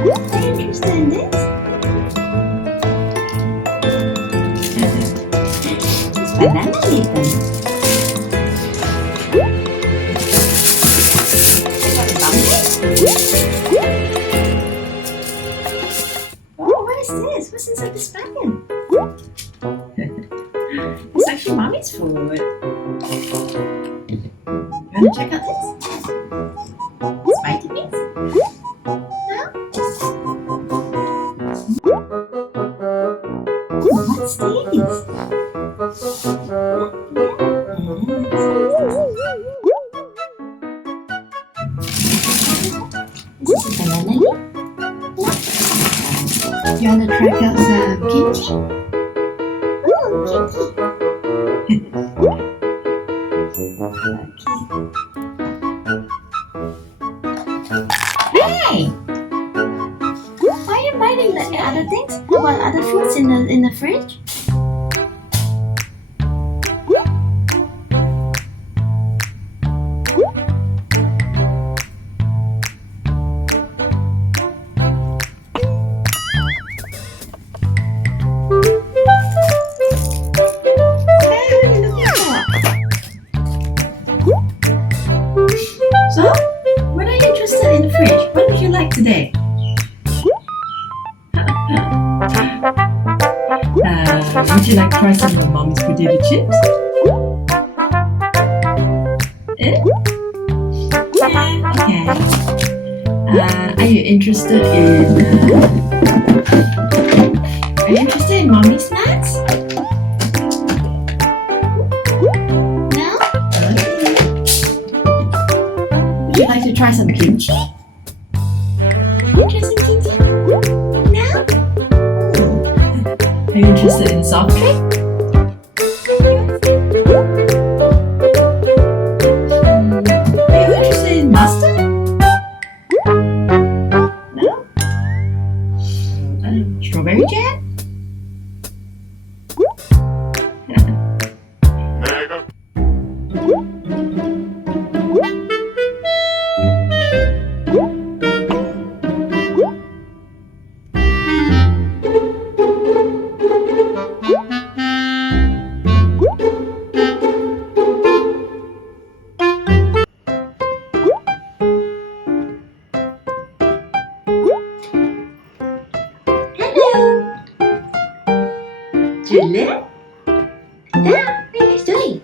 Are you interested in this? It's banana Nathan. Oh, what is this? What's inside this packet? It's actually mommy's food. You want to check out this? Spicy beans? No? What's this? Is this a banana leaf? No. You want to try out some kimchi? Oh, kimchi. Hey! Why are you biting the other things? How about other foods in the fridge? So, what are you interested in the fridge? What would you like today? Would you like to try some of Mommy's potato chips? Okay. Are you interested in Mommy's snacks? No? Okay. Would you like to try some kimchi? You try some kimchi? No? Are you interested in soft drink? Are you interested in mustard? No? Strawberry jam? Julia? Dad, what are you guys doing?